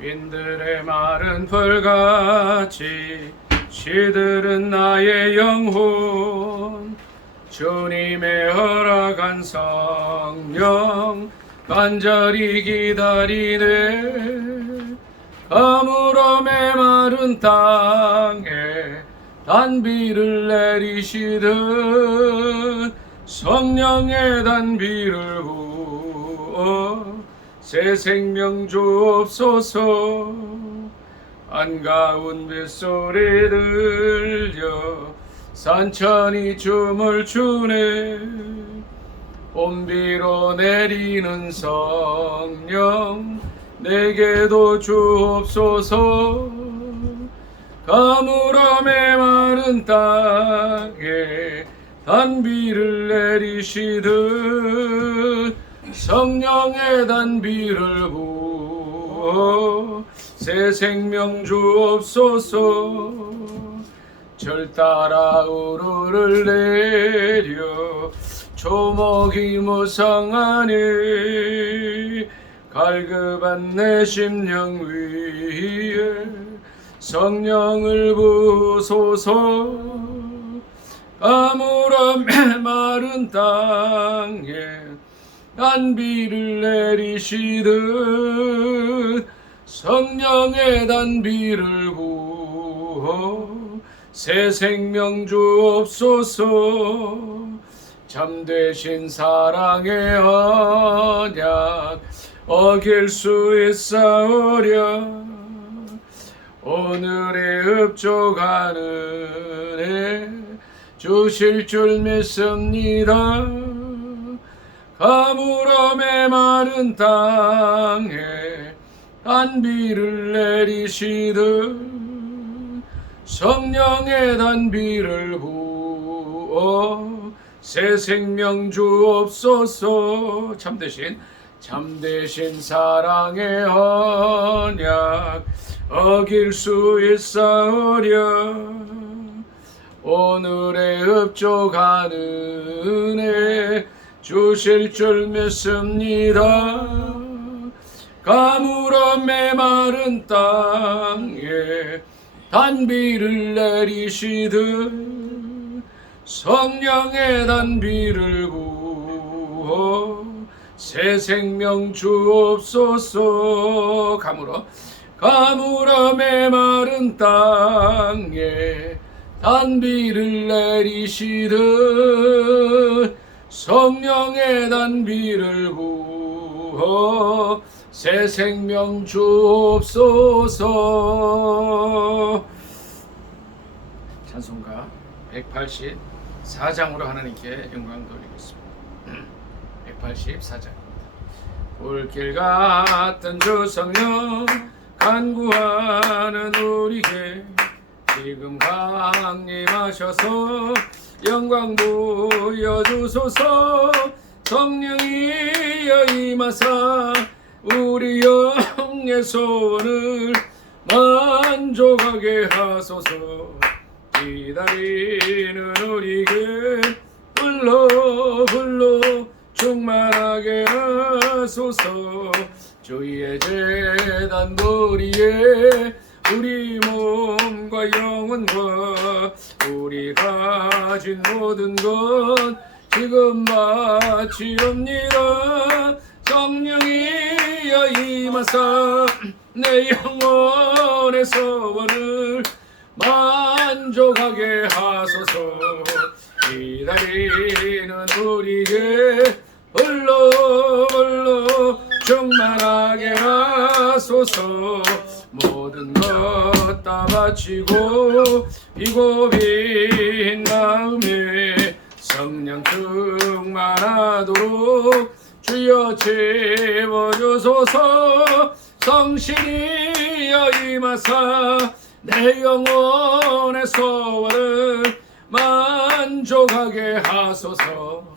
빈들의 마른 풀같이 시들은 나의 영혼. 주님의 허락한 성령 간절히 기다리네. 가물어 메마른 땅에 단비를 내리시듯 성령의 단비를 부어 새 생명 주옵소서. 한가운 빗소리 들려 산천이 춤을 추네. 온비로 내리는 성령 내게도 주옵소서. 가물어 메마른 땅에 단비를 내리시듯 성령의 단비를 부어 새 생명 주옵소서. 절 따라 우르를 내려 초목이 무성하니 갈급한 내 심령 위에 성령을 부소서. 가물어 메마른 땅에 단비를 내리시듯 성령의 단비를 부어 새 생명 주옵소서. 참되신 사랑의 언약 어길 수 있사오랴. 오늘의 흡족하는 애 주실 줄 믿습니다. 가물어 메마른 땅에 단비를 내리시듯 성령의 단비를 부어 새 생명 주옵소서. 참되신 사랑의 언약 어길 수 있사오랴. 오늘의 흡족한 은혜 주실 줄 믿습니다. 가물어 메마른 땅에 단비를 내리시듯 성령의 단비를 부어 새 생명 주옵소서. 가물어 메마른 땅에 단비를 내리시듯 성령의 단비를 부어 새 생명 주옵소서. 찬송가 184장으로 하나님께 영광 돌리겠습니다. 184장. 불길 같은 주 성령 간구하는 우리에게 지금 강림하셔서 영광 부여주소서. 성령이여 임하사 우리 영의 소원을 만족하게 하소서. 기다리는 우리에게 불러 충만하게 하소서. 주의 제단 머리에 우리 몸과 영혼과 우리 가진 모든 것 지금 바치옵니다. 성령이여 임하사 내 영혼의 소원을 만족하게 하소서. 기다리는 우리에게 불러 충만하게 하소서. 모든 것 다 바치고 비고 빈 마음에 성령 충만하도록 주여 채워주소서. 성신이여 임하사 내 영혼의 소원을 만족하게 하소서.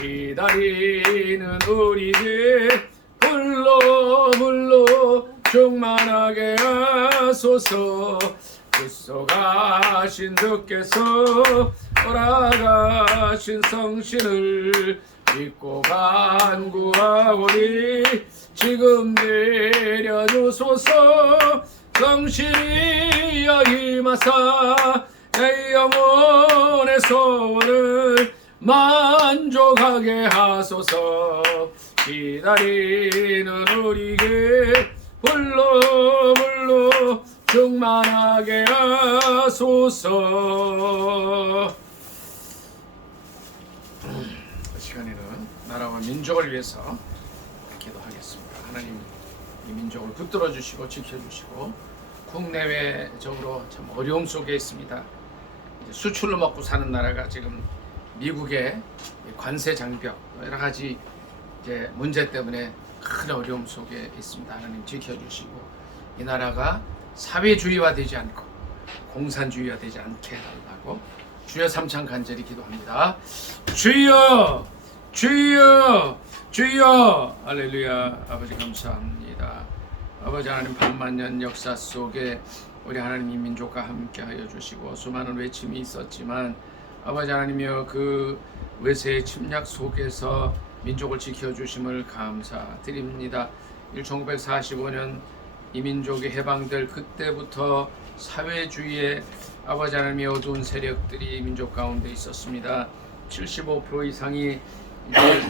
기다리는 우리를 불러 충만하게 하소서. 구속하신 주께서 허락하신 성신을 믿고 간구하오니 지금 내려주소서. 성실이여 임하사 내 영혼의 소원을 만족하게 하소서. 기다리는 우리에게 불러 충만하게 하소서. 이 시간에는 나라와 민족을 위해서 기도하겠습니다. 하나님, 이 민족을 붙들어 주시고 지켜주시고, 국내외적으로 참 어려움 속에 있습니다. 이제 수출로 먹고 사는 나라가 지금 미국의 관세 장벽 여러 가지 이제 문제 때문에 큰 어려움 속에 있습니다. 하나님 지켜주시고, 이 나라가 사회주의화되지 않고 공산주의화되지 않게 해달라고 주여 삼창 간절히 기도합니다. 주여, 주여, 주여. 할렐루야. 아버지 감사합니다. 아버지 하나님, 반만년 역사 속에 우리 하나님 이 민족과 함께 하여 주시고, 수많은 외침이 있었지만 아버지 하나님이여, 그 외세의 침략 속에서 민족을 지켜주심을 감사드립니다. 1945년 이 민족이 해방될 그때부터 사회주의의 아버지 하나님의 어두운 세력들이 민족 가운데 있었습니다. 75% 이상이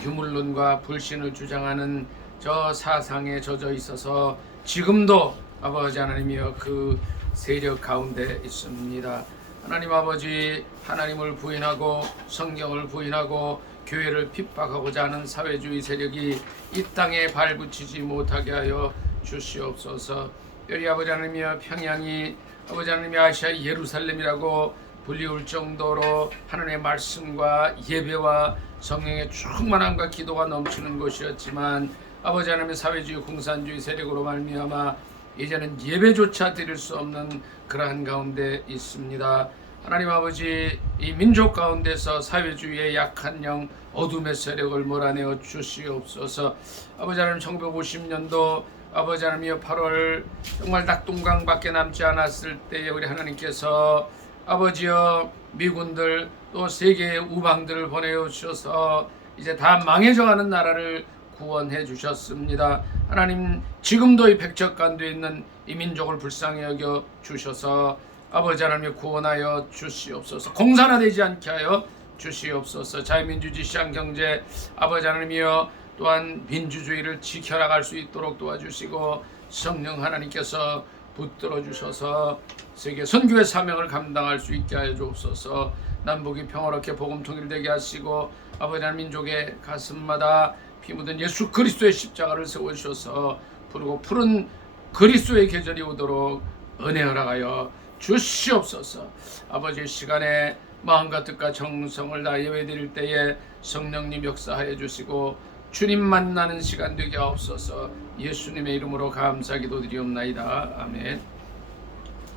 유물론과 불신을 주장하는 저 사상에 젖어 있어서 지금도 아버지 하나님이여 그 세력 가운데 있습니다. 하나님 아버지, 하나님을 부인하고 성경을 부인하고 교회를 핍박하고자 하는 사회주의 세력이 이 땅에 발붙이지 못하게 하여 주시옵소서. 여리 아버지 하나님이여, 평양이 아버지 하나님의 아시아 예루살렘이라고 불리울 정도로 하나님의 말씀과 예배와 성령의 충만함과 기도가 넘치는 곳이었지만 아버지 하나님의 사회주의 공산주의 세력으로 말미암아 이제는 예배조차 드릴 수 없는 그러한 가운데 있습니다. 하나님 아버지, 이 민족 가운데서 사회주의의 약한 영, 어둠의 세력을 몰아내어 주시옵소서. 아버지 하나님, 1950년도 아버지 하나님이여 8월 정말 낙동강밖에 남지 않았을 때에 우리 하나님께서 아버지여 미군들 또 세계의 우방들을 보내어 주셔서 이제 다 망해져가는 나라를 구원해 주셨습니다. 하나님, 지금도 이 백척간도에 있는 이 민족을 불쌍히 여겨 주셔서 아버지 하나님 구원하여 주시옵소서. 공산화되지 않게 하여 주시옵소서. 자유민주주의 시장경제 아버지 하나님이여 또한 민주주의를 지켜나갈 수 있도록 도와주시고, 성령 하나님께서 붙들어 주셔서 세계 선교의 사명을 감당할 수 있게 하여 주옵소서. 남북이 평화롭게 복음 통일되게 하시고, 아버지 하나님 민족의 가슴마다 피 묻은 예수 그리스도의 십자가를 세워주셔서 푸르고 푸른 그리스도의 계절이 오도록 은혜 허락하여 주시옵소서. 아버지, 시간에 마음과 뜻과 정성을 다 예배드릴 때에 성령님 역사하여 주시고 주님 만나는 시간 되게 하옵소서. 예수님의 이름으로 감사 기도드리옵나이다. 아멘.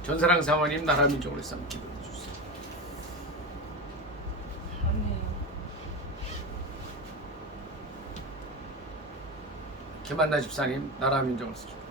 전사랑 사모님, 나라 민족으로 삼 기도해 주세요. 아멘. 김한나 집사님, 나라 민족으로 삼 기도해 주세요.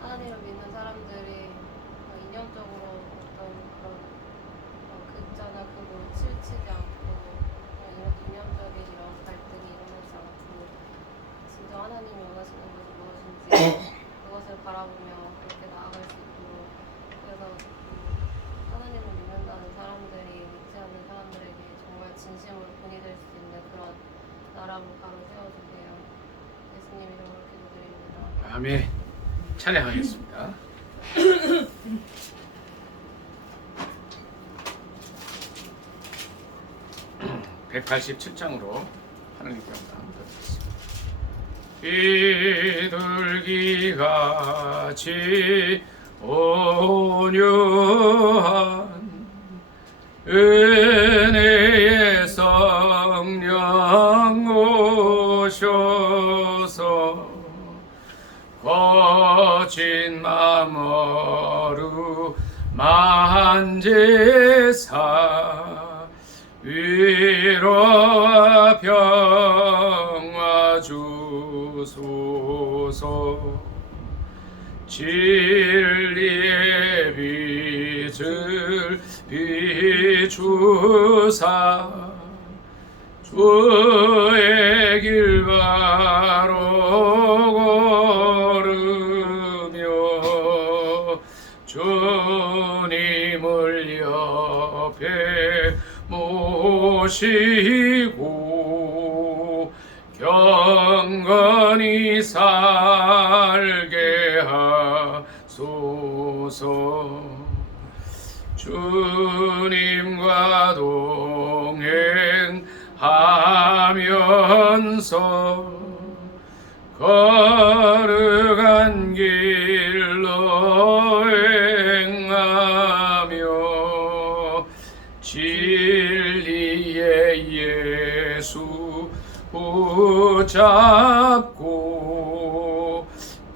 하나님을 믿는 사람들이 인형적으로 어떤 그런 극자나 극을 치우치지 않고 이런 인형적인 이런 갈등이 일어나지 않고 진짜 하나님이 원하시는 것이 무엇인지 그것을 바라보며 그렇게 나아갈 수 있도록, 그래서 하나님을 믿는다는 사람들이 믿지 않는 사람들에게 정말 진심으로 본이 될 수 있는 그런 나라로 바로 세워주세요. 예수님 이름으로 기도드립니다. 아멘. 찬양하겠습니다. 187장으로 하나님께 감사드리겠습니다. 비둘기같이 온유한 은혜의 성령 거친 마음으로 만제사 위로와 평화 주소서. 진리의 빛을 비추사 주의 길 바로 걸으며 주님을 옆에 모시고 경건히 살게 하소서. 주님과 동행하면서 거룩한 길로 행하며 진리의 예수 붙잡고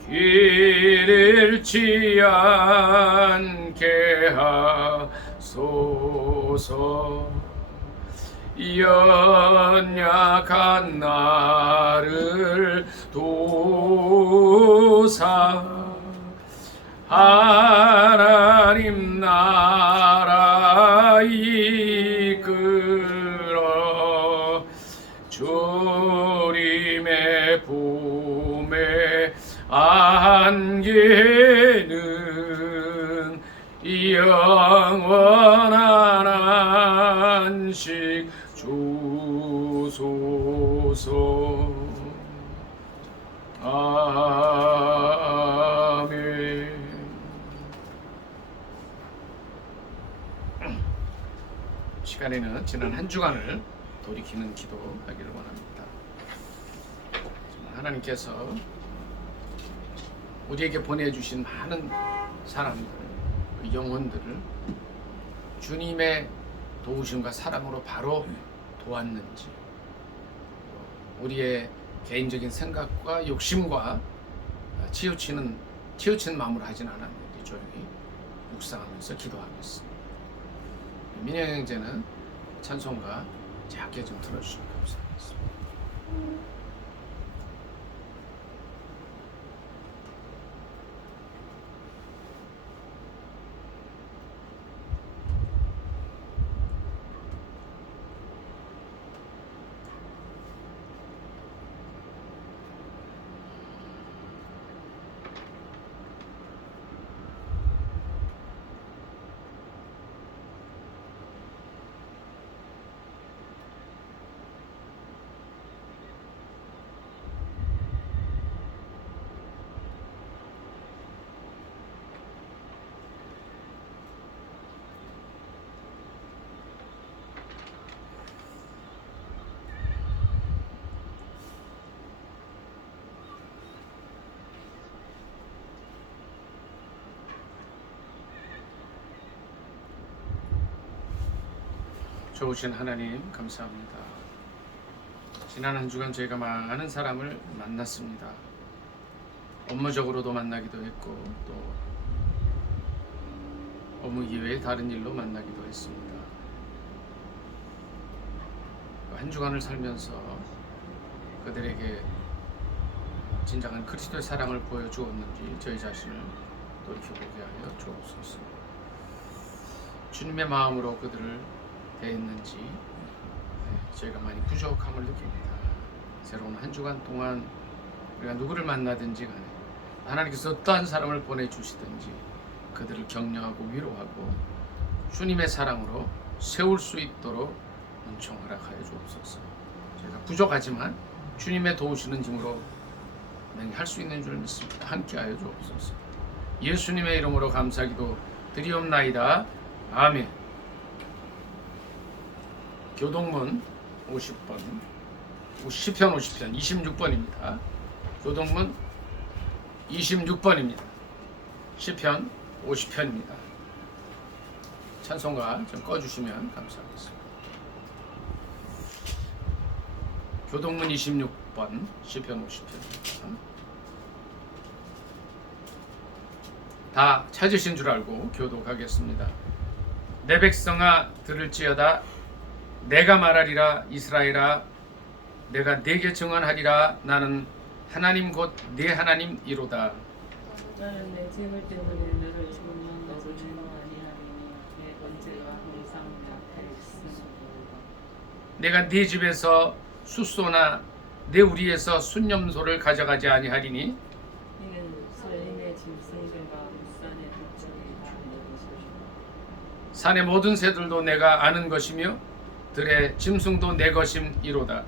길 잃지 않게 하소서. 연약한 나를 도우사 하나님 나라 이끌어 주님의 품에 안기는 영원한 안식 주소서. 아멘. 시간에는 지난 한 주간을 돌이키는 기도하기를 원합니다. 하나님께서 우리에게 보내주신 많은 사람들, 영혼들을 주님의 도우심과 사랑으로 바로 도왔는지, 우리의 개인적인 생각과 욕심과 치우치는 마음으로 하진 않았는지 조용히 묵상하면서 기도하겠습니다. 민영 형제는 찬송가 작게 좀 틀어주시면 감사하겠습니다. 좋으신 하나님 감사합니다. 지난 한 주간 저희가 많은 사람을 만났습니다. 업무적으로도 만나기도 했고 또 업무 이외에 다른 일로 만나기도 했습니다. 한 주간을 살면서 그들에게 진정한 그리스도의 사랑을 보여주었는지 저희 자신을 돌이켜보게 하여 주옵소서. 주님의 마음으로 그들을 대했는지 저희가 많이 부족함을 느낍니다. 새로운 한 주간 동안 우리가 누구를 만나든지 간에 하나님께서 어떠한 사람을 보내주시든지 그들을 격려하고 위로하고 주님의 사랑으로 세울 수 있도록 은총 허락하여 주옵소서. 저희가 부족하지만 주님의 도우시는 힘으로 할 수 있는 줄 믿습니다. 함께하여 주옵소서. 예수님의 이름으로 감사기도 드리옵나이다. 아멘. 교동문 50번, 시편 50편 26번입니다. 교동문 26번입니다. 시편 50편입니다. 찬송가 좀 꺼주시면 감사하겠습니다. 교동문 26번, 시편 50편입니다. 다 찾으신 줄 알고 교독하겠습니다. 내 백성아 들을지어다. 내가 말하리라. 이스라엘아 내가 네게 증언하리라. 나는 하나님 곧 네 하나님이로다. 나는 내 죄물 때문에 너를 죽는 것을 아니하리니 내 번제가 항상 내 앞에 있으므로 내가 네 집에서 숫소나 내 우리에서 순념소를 가져가지 아니하리니 이는 선인의 짐승들과 울산의 족속이 다 내 것이요 산의 모든 새들도 내가 아는 것이며 들의 짐승도 내 것임이로다.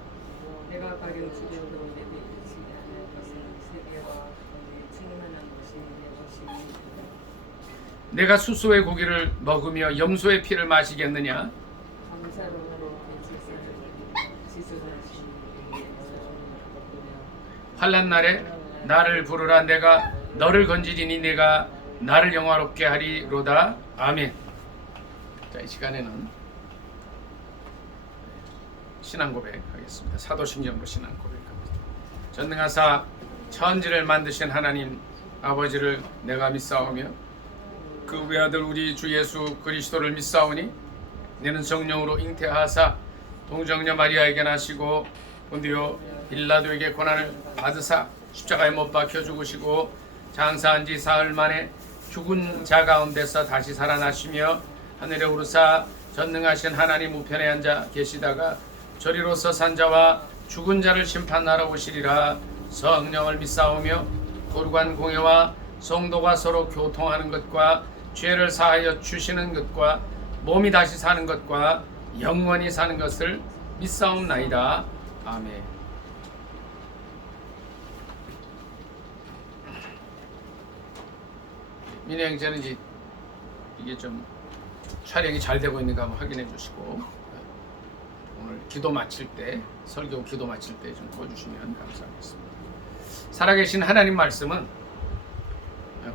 내가 가령 죽여도 내게 이르지 않을 것은 세계와 너의 충만한 것이 내 것이니 내가 숫소의 고기를 먹으며 염소의 피를 마시겠느냐? 감사로 대치사를 지수하신 이에게 환난 날에 나를 부르라. 내가 너를 건지리니 내가 나를 영화롭게 하리로다. 아멘. 자, 이 시간에는 신앙 고백하겠습니다. 사도신경으로 신앙 고백합니다. 전능하사 천지를 만드신 하나님 아버지를 내가 믿사오며 그 외아들 우리 주 예수 그리스도를 믿사오니 너는 성령으로 잉태하사 동정녀 마리아에게 나시고 본디오 빌라도에게 고난을 받으사 십자가에 못 박혀 죽으시고 장사한 지 사흘 만에 죽은 자 가운데서 다시 살아나시며 하늘에 오르사 전능하신 하나님 우편에 앉아 계시다가 저리로서 산 자와 죽은 자를 심판하러 오시리라. 성령을 믿사오며 거룩한 공예와 성도가 서로 교통하는 것과 죄를 사하여 주시는 것과 몸이 다시 사는 것과 영원히 사는 것을 믿사옵나이다. 아멘. 민혜 형제는 이게 좀 촬영이 잘 되고 있는가 한번 확인해 주시고 오늘 기도 마칠 때 설교 기도 마칠 때 좀 꺼주시면 감사하겠습니다. 살아계신 하나님 말씀은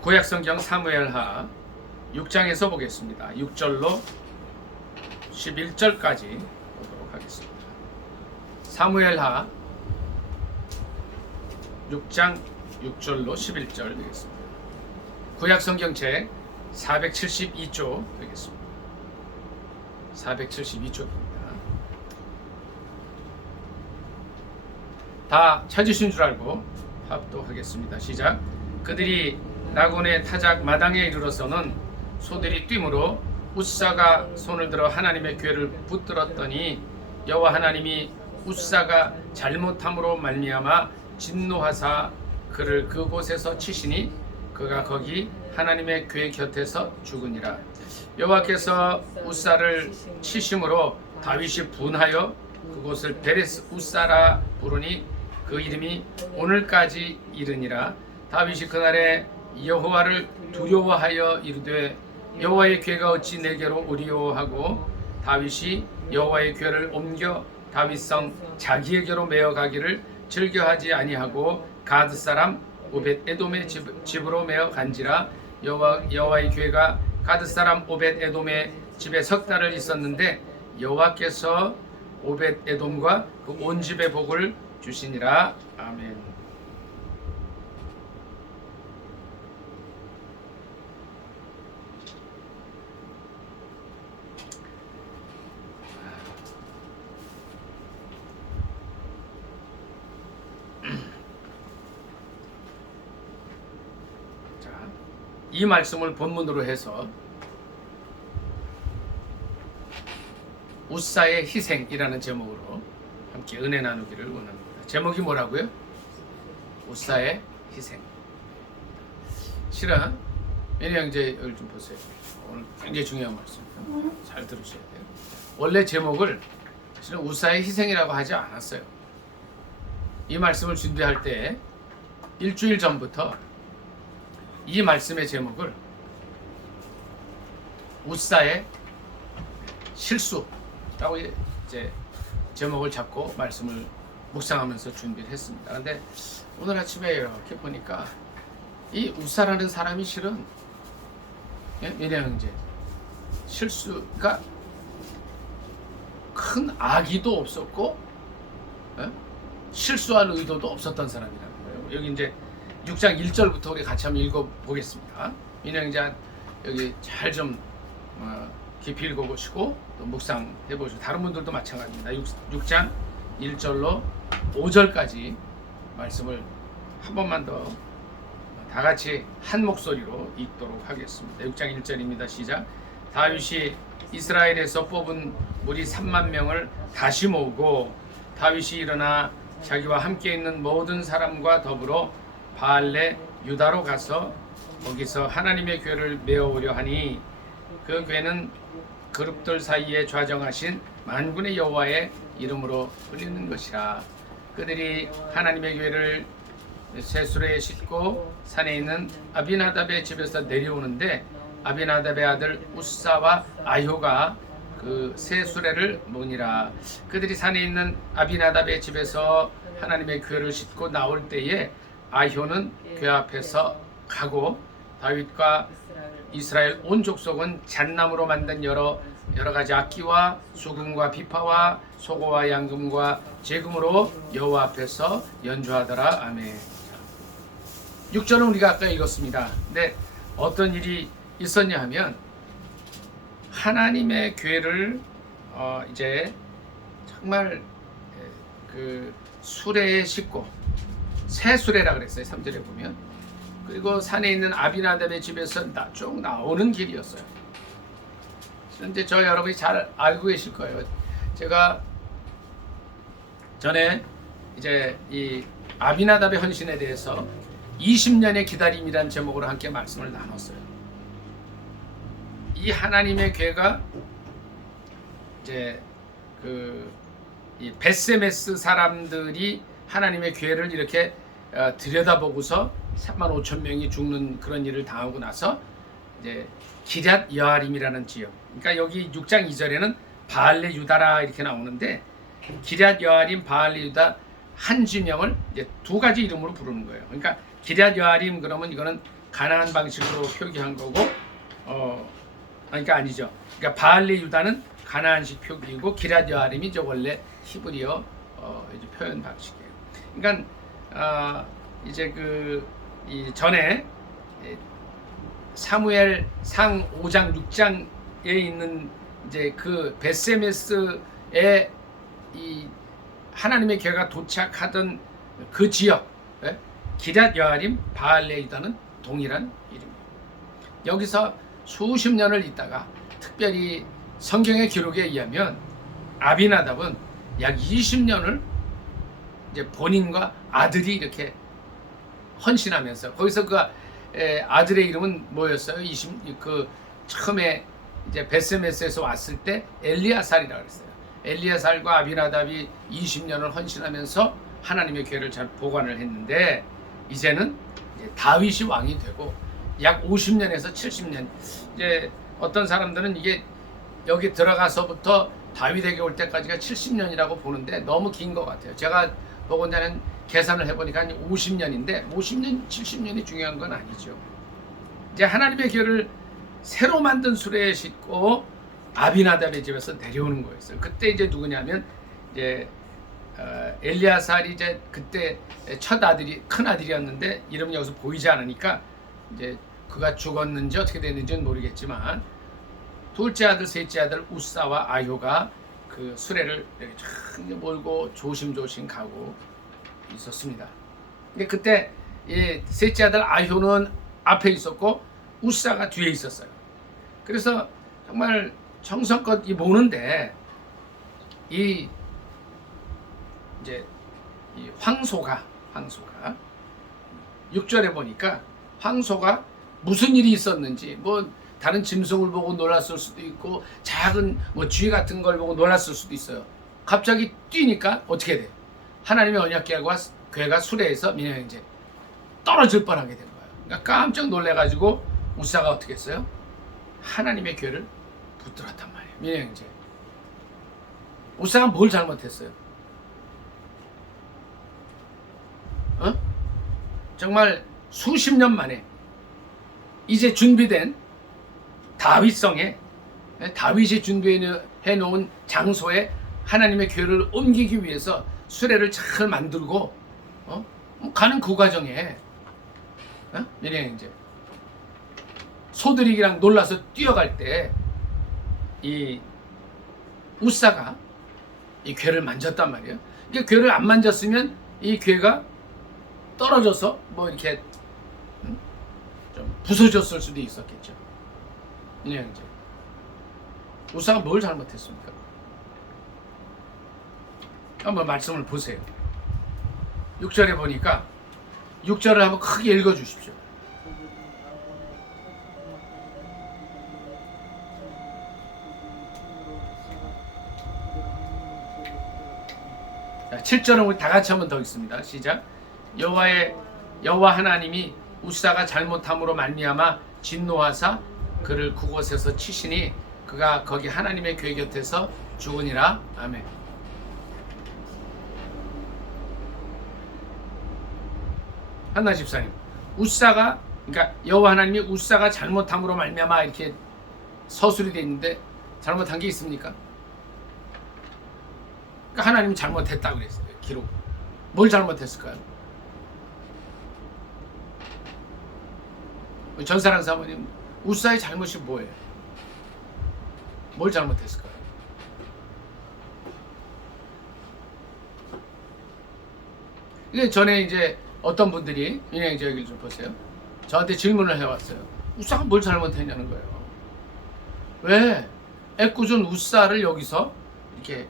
구약성경 사무엘하 6장에서 보겠습니다. 6절로 11절까지 보도록 하겠습니다. 사무엘하 6장 6절로 11절 되겠습니다. 구약성경 책 472조 되겠습니다. 472조입니다. 다 찾으신 줄 알고 합독하겠습니다. 시작. 그들이 나곤의 타작 마당에 이르러서는 소들이 뛰므로 웃사가 손을 들어 하나님의 궤를 붙들었더니 여호와 하나님이 웃사가 잘못함으로 말미암아 진노하사 그를 그곳에서 치시니 그가 거기 하나님의 궤 곁에서 죽으니라. 여호와께서 웃사를 치심으로 다윗이 분하여 그곳을 베레스 웃사라 부르니 그 이름이 오늘까지 이르니라. 다윗이 그날에 여호와를 두려워하여 이르되 여호와의 궤가 어찌 내게로 오리오 하고 다윗이 여호와의 궤를 옮겨 다윗성 자기에게로 메어 가기를 즐겨하지 아니하고 가드 사람 오벳 에돔의 집으로 메어 간지라. 여호와의 궤가 가드 사람 오벳 에돔의 집에 석 달을 있었는데 여호와께서 오벳 에돔과 그 온 집의 복을 주시니라. 아멘. 자, 이 말씀을 본문으로 해서 웃사의 희생이라는 제목으로 함께 은혜 나누기를 원합니다. 제목이 뭐라고요? 웃사의 희생. 실은 민혜 형제를 좀 보세요. 오늘 굉장히 중요한 말씀입니다. 잘 들으셔야 돼요. 원래 제목을 실은 웃사의 희생이라고 하지 않았어요. 이 말씀을 준비할 때 일주일 전부터 이 말씀의 제목을 웃사의 실수라고 이제 제목을 잡고 말씀을 묵상하면서 준비를 했습니다. 그런데 오늘 아침에 이렇게 보니까 이 웃사라는 사람이 실은 민혜 형제 실수가 큰 악의도 없었고 실수할 의도도 없었던 사람이라는 거예요. 여기 이제 6장 1절부터 우리 같이 한번 읽어보겠습니다. 민영자 여기 잘 좀 깊이 읽어보시고 또 묵상해 보시고 다른 분들도 마찬가지입니다. 6장 1절로 5절까지 말씀을 한 번만 더 다 같이 한 목소리로 읽도록 하겠습니다. 6장 1절입니다. 시작. 다윗이 이스라엘에서 뽑은 무리 3만 명을 다시 모으고 다윗이 일어나 자기와 함께 있는 모든 사람과 더불어 바알레 유다로 가서 거기서 하나님의 궤를 메어오려 하니 그 궤는 그룹들 사이에 좌정하신 만군의 여호와의 이름으로 불리는 것이라. 그들이 하나님의 궤를 쇠수레에 싣고 산에 있는 아비나답의 집에서 내려오는데 아비나답의 아들 우사와 아효가 그 쇠수레를 모니라. 그들이 산에 있는 아비나답의 집에서 하나님의 궤를 싣고 나올 때에 아효는 궤 앞에서 가고 다윗과 이스라엘 온 족속은 잣나무로 만든 여러 가지 악기와 수금과 비파와 소고와 양금과 제금으로 여호와 앞에서 연주하더라. 아멘. 6절은 우리가 아까 읽었습니다. 근데 어떤 일이 있었냐 하면 하나님의 궤를 이제 정말 그 수레에 싣고 새 수레라 그랬어요. 3절에 보면. 그리고 산에 있는 아비나답의 집에서 쭉 나오는 길이었어요. 그런데 저 여러분이 잘 알고 계실 거예요. 제가 전에 이제 이 아비나답의 헌신에 대해서 20년의 기다림이라는 제목으로 함께 말씀을 나눴어요. 이 하나님의 궤가 이제 이 벳세메스 사람들이 하나님의 궤를 이렇게 들여다보고서 3만 5천 명이 죽는 그런 일을 당하고 나서 이제 기럇 여아림이라는 지역. 그러니까 여기 6장 2절에는 바알레 유다라 이렇게 나오는데 기럇 여아림, 바알레 유다 한 지명을 이제 두 가지 이름으로 부르는 거예요. 그러니까 기럇 여아림 그러면 이거는 가나안 방식으로 표기한 거고 그러니까 아니죠. 그러니까 바알레 유다는 가나안식 표기이고 기럇 여아림이 이제 원래 히브리어 이제 표현 방식이에요. 그러니까 이제 이 전에 사무엘 상 5장 6장에 있는 이제 그 벳세메스에 이 하나님의 궤가 도착하던 그 지역 기럇 여아림 바알레 유다는 동일한 이름이에요. 여기서 수십 년을 있다가 특별히 성경의 기록에 의하면 아비나답은 약 20년을 이제 본인과 아들이 이렇게 헌신하면서 거기서 그 아들의 이름은 뭐였어요? 처음에 이제 벳세메스에서 왔을 때 엘리아살이라고 그랬어요. 엘리아살과 아비나답이 20년을 헌신하면서 하나님의 궤를 잘 보관을 했는데 이제는 이제 다윗이 왕이 되고 약 50년에서 70년. 이제 어떤 사람들은 이게 여기 들어가서부터 다윗에게 올 때까지가 70년이라고 보는데 너무 긴 것 같아요. 제가 보고자는 계산을 해보니까 한 50년인데 50년, 70년이 중요한 건 아니죠. 이제 하나님의 궤를 새로 만든 수레에 싣고 아비나답의 집에서 내려오는 거였어요. 그때 이제 누구냐면 이제 엘리아살이 이제 그때 첫 아들이 큰 아들이었는데 이름이 여기서 보이지 않으니까 이제 그가 죽었는지 어떻게 됐는지는 모르겠지만 둘째 아들, 셋째 아들 우사와 아효가 그 수레를 이렇게 쫙 몰고 조심조심 가고 있었습니다. 근데 그때 이 셋째 아들 아효는 앞에 있었고 우사가 뒤에 있었어요. 그래서 정말 정성껏 모는데 이제 이 황소가 6절에 보니까 황소가 무슨 일이 있었는지 뭐 다른 짐승을 보고 놀랐을 수도 있고 작은 뭐 쥐 같은 걸 보고 놀랐을 수도 있어요. 갑자기 뛰니까 어떻게 돼? 하나님의 언약궤가 수레에서 그냥 이제 떨어질 뻔하게 된 거예요. 그러니까 깜짝 놀래가지고 우사가 어떻게 했어요? 하나님의 궤를 붙들었단 말이에요. 그냥 이제 우사가 뭘 잘못했어요? 정말 수십 년 만에 이제 준비된 다윗성에 다윗이 준비해 놓은 장소에 하나님의 궤를 옮기기 위해서 수레를 잘 만들고 가는 그 과정에 이제 소들이 그냥 놀라서 뛰어갈 때 이 우사가 이 괴를 만졌단 말이에요. 이게 괴를 안 만졌으면 이 괴가 떨어져서 뭐 이렇게 좀 부서졌을 수도 있었겠죠. 이제 우사가 뭘 잘못했습니까? 한번 말씀을 보세요. 6절에 보니까 6절을 한번 크게 읽어 주십시오. 자, 7절은 우리 다 같이 한번 더 읽습니다. 시작. 여호와 하나님이 우사가 잘못함으로 말미암아 진노하사 그를 그곳에서 치시니 그가 거기 하나님의 궤 곁에서 죽으니라. 아멘. 한나 집사님, 우사가 그러니까 여호와 하나님이 우사가 잘못함으로 말미암아 이렇게 서술이 돼 있는데 잘못한 게 있습니까? 그러니까 하나님이 잘못했다고 그랬어요. 기록. 뭘 잘못했을까요? 전사랑 사모님, 우사의 잘못이 뭐예요? 뭘 잘못했을까요? 이게 전에 이제 어떤 분들이 그냥 여기 좀 보세요. 저한테 질문을 해왔어요. 우사가 뭘 잘못했냐는 거예요. 왜 애꿎은 우사를 여기서 이렇게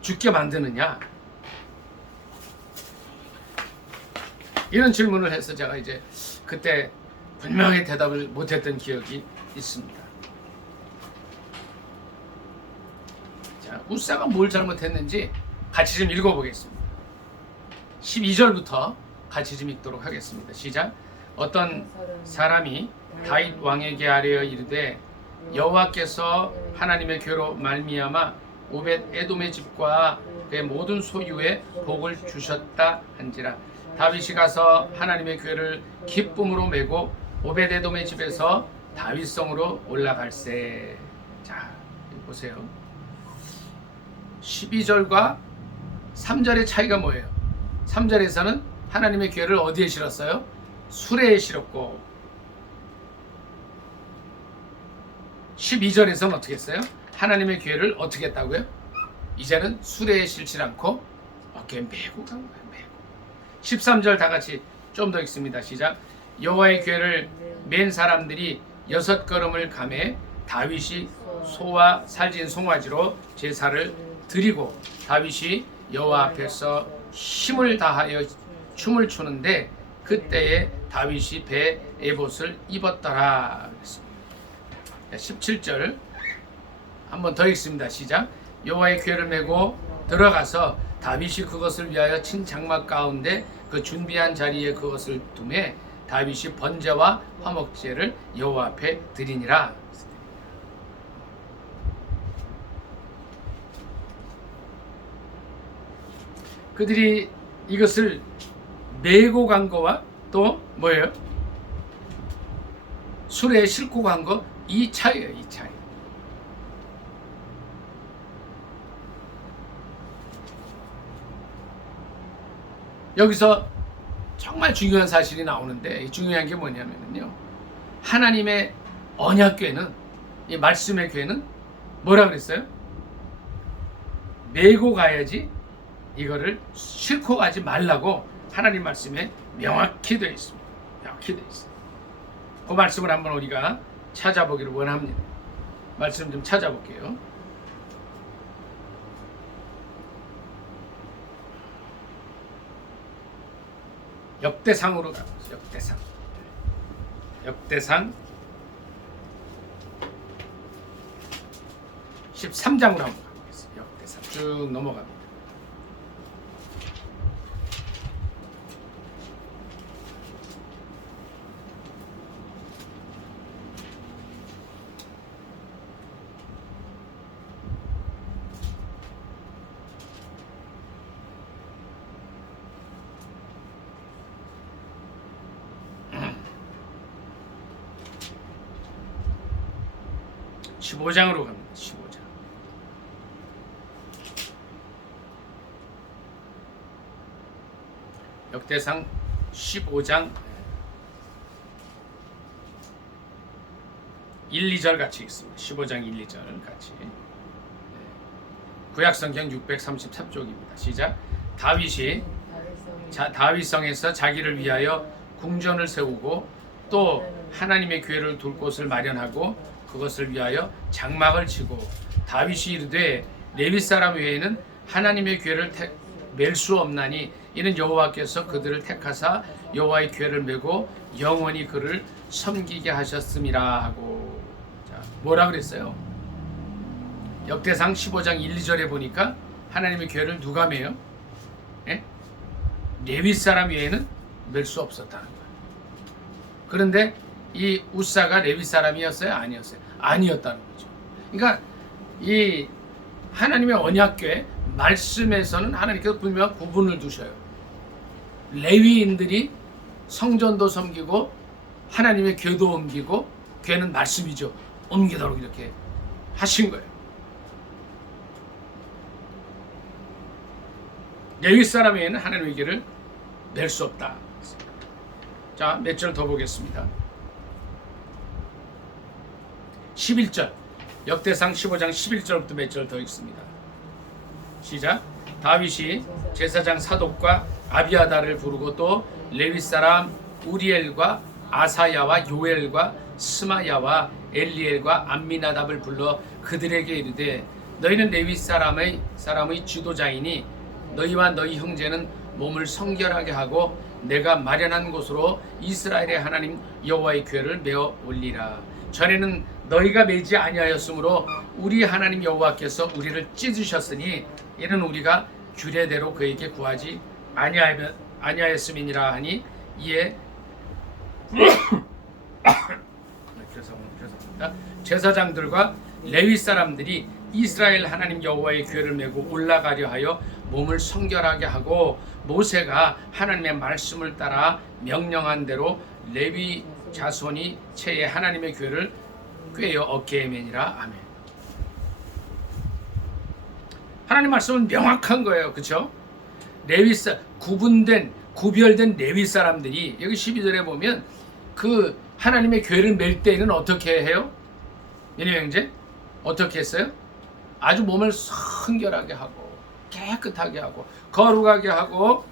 죽게 만드느냐? 이런 질문을 해서 제가 이제 그때 분명히 대답을 못했던 기억이 있습니다. 자, 우사가 뭘 잘못했는지 같이 좀 읽어보겠습니다. 12절부터 같이 좀 읽도록 하겠습니다. 시작. 어떤 사람이 다윗 왕에게 아뢰어 이르되 여호와께서 하나님의 궤로 말미암아 오벳 에돔의 집과 그의 모든 소유에 복을 주셨다 한지라. 다윗이 가서 하나님의 궤를 기쁨으로 메고 오벳 에돔의 집에서 다윗성으로 올라갈세. 자, 보세요. 12절과 3절의 차이가 뭐예요? 3절에서는 하나님의 궤를 어디에 실었어요? 수레에 실었고 12절에서는 어떻게 했어요? 하나님의 궤를 어떻게 했다고요? 이제는 수레에 실지 않고 어깨에 메고 간 거예요. 메고. 13절 다 같이 좀 더 읽습니다. 시작. 여호와의 궤를 맨 사람들이 6걸음을 가매 다윗이 소와 살진 송아지로 제사를 드리고 다윗이 여호와 앞에서 힘을 다하여 춤을 추는데 그때에 다윗이 배 에봇을 입었더라. 17절 한번 더 읽습니다. 시작. 여호와의 궤를 메고 들어가서 다윗이 그것을 위하여 친 장막 가운데 그 준비한 자리에 그것을 두매 다윗이 번제와 화목제를 여호와 앞에 드리니라. 그들이 이것을 메고 간 거와 또 뭐예요? 수레에 싣고 간 거 이 차이예요. 이 차이. 여기서 정말 중요한 사실이 나오는데 중요한 게 뭐냐면요. 하나님의 언약궤는 이 말씀의 궤는 뭐라 그랬어요? 메고 가야지 이거를 싣고 가지 말라고 하나님 말씀에 명확히 되어 있습니다. 명확히 되어 있습니다. 그 말씀을 한번 우리가 찾아보기를 원합니다. 말씀 좀 찾아볼게요. 역대상으로 가보세요. 역대상 13장으로 한번 가보겠습니다. 역대상 쭉 넘어갑니다. 음. 15장으로 갑니다. 15장. 역대상 15장 1, 2절 같이 읽습니다. 15장 1, 2절 같이. 구약성경 633쪽입니다. 시작. 다윗이 다윗성에서 자기를 위하여 궁전을 세우고 또 하나님의 교회를 둘 곳을 마련하고 그것을 위하여 장막을 치고 다윗이 이르되 레위 사람 외에는 하나님의 교회를 맬 수 없나니 이는 여호와께서 그들을 택하사 여호와의 교회를 메고 영원히 그를 섬기게 하셨음이라 하고. 자, 뭐라 그랬어요? 역대상 15장 1, 2절에 보니까 하나님의 교회를 누가 매요? 예? 레위 사람 외에는 맬 수 없었다는 거예요. 그런데 이 우사가 레위 사람이었어요? 아니었어요? 아니었다는 거죠. 그러니까 이 하나님의 언약궤 말씀에서는 하나님께서 분명한 구분을 두셔요. 레위인들이 성전도 섬기고 하나님의 궤도 옮기고, 궤는 말씀이죠. 옮기도록 이렇게 하신 거예요. 레위 사람에게는 하나님의 궤를 맬 수 없다. 자, 몇 절 더 보겠습니다. 11절. 역대상 15장 11절부터 몇 절 더 읽습니다. 시작. 다윗이 제사장 사독과 아비아다를 부르고 또 레위 사람 우리엘과 아사야와 요엘과 스마야와 엘리엘과 암미나답을 불러 그들에게 이르되 너희는 레위 사람의 지도자이니 너희와 너희 형제는 몸을 성결하게 하고 내가 마련한 곳으로 이스라엘의 하나님 여호와의 교회를 메어 올리라. 전에는 너희가 매지 아니하였으므로 우리 하나님 여호와께서 우리를 찢으셨으니 이는 우리가 규례대로 그에게 구하지 아니하였음이니라 하니 이에 죄송합니다. 제사장들과 레위 사람들이 이스라엘 하나님 여호와의 교회를 메고 올라가려 하여 몸을 성결하게 하고 모세가 하나님의 말씀을 따라 명령한 대로 레위 자손이 채에 하나님의 교회를 꿰어 어깨에 매니라. 아멘. 하나님 말씀은 명확한 거예요. 그렇죠? 구별된 레위 사람들이 여기 12절에 보면 그 하나님의 교회를 맬 때에는 어떻게 해요? 얘네 형제? 어떻게 했어요? 아주 몸을 성결하게 하고 깨끗하게 하고 거룩하게 하고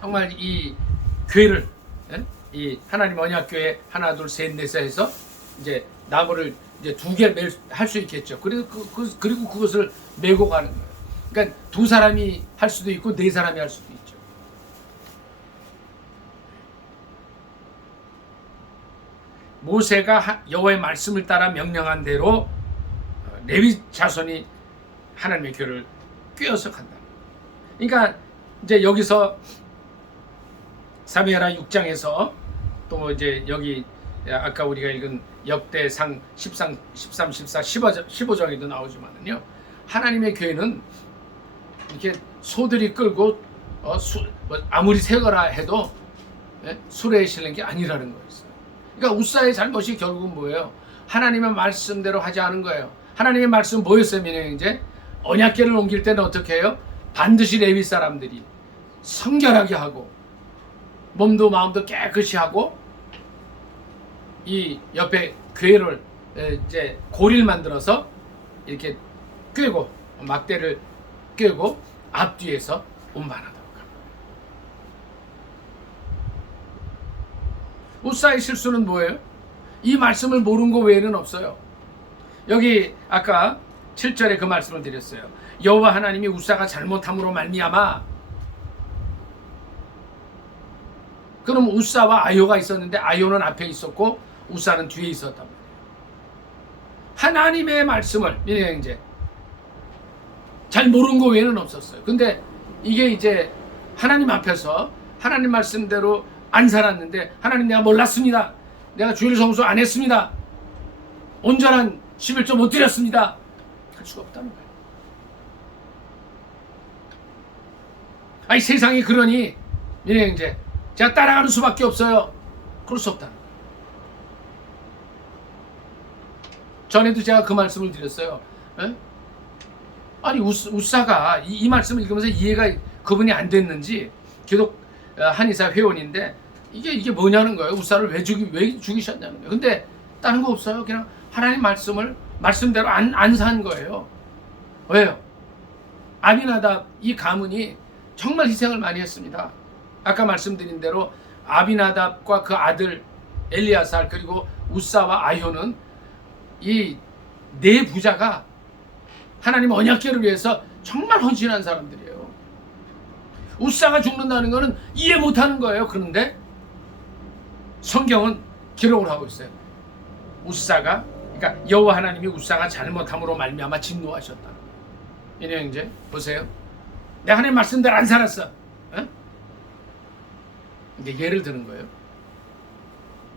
정말 이 교회를 이 하나님 언약 교회 하나 둘 셋 넷에 해서 이제 나무를 이제 2개 할 수 있겠죠. 그리고 그것을 메고 가는 거예요. 그러니까 2사람이 할 수도 있고 4사람이 할 수도 있죠. 모세가 여호와의 말씀을 따라 명령한 대로 레위 자손이 하나님의 교회를 꿰어서 간다. 그러니까 이제 여기서 사무엘하 6장에서 또 이제 여기 아까 우리가 읽은 역대상 13, 14, 15장에도 나오지만은요, 하나님의 교회는 이렇게 소들이 끌고 아무리 세거라 해도 수레에 실는 게 아니라는 거였어요. 그러니까 우사의 잘못이 결국은 뭐예요? 하나님의 말씀대로 하지 않은 거예요. 하나님의 말씀은 뭐였어요? 이제 언약궤를 옮길 때는 어떻게 해요? 반드시 레위 사람들이 성결하게 하고 몸도 마음도 깨끗이 하고 이 옆에 궤를 이제 고리를 만들어서 이렇게 꿰고 막대를 꿰고 앞뒤에서 운반하도록 합니다. 우사의 실수는 뭐예요? 이 말씀을 모르는 거 외에는 없어요. 여기 아까 7절에 그 말씀을 드렸어요. 여호와 하나님이 우사가 잘못함으로 말미암아. 그럼 우사와 아요가 있었는데 아요는 앞에 있었고 우사는 뒤에 있었단 말이에요. 하나님의 말씀을 이제 잘 모르는 거 외에는 없었어요. 근데 이게 이제 하나님 앞에서 하나님 말씀대로 안 살았는데 하나님 내가 몰랐습니다. 내가 주일 성수 안 했습니다. 온전한 11조 못 드렸습니다. 할 수가 없다는 거예요. 아니 세상이 그러니 이제 제가 따라가는 수밖에 없어요. 그럴 수 없다는 거예요. 전에도 제가 그 말씀을 드렸어요. 에? 아니 우사가 이 말씀을 읽으면서 이해가 그분이 안 됐는지 기독 한의사 회원인데 이게 뭐냐는 거예요. 우사를 왜 죽이셨냐는 거예요. 근데 다른 거 없어요. 그냥 하나님 말씀을 말씀대로 안 산 거예요. 왜요? 아비나답 이 가문이 정말 희생을 많이 했습니다. 아까 말씀드린 대로 아비나답과 그 아들 엘리아살 그리고 우사와 아효는 이 네 부자가 하나님 언약궤를 위해서 정말 헌신한 사람들이에요. 우사가 죽는다는 것은 이해 못하는 거예요. 그런데 성경은 기록을 하고 있어요. 우사가 그러니까 여호와 하나님이 우사가 잘못함으로 말미암아 진노하셨다. 이네 형제 보세요. 내가 하나님 말씀대로 안 살았어. 어? 이제 예를 드는 거예요.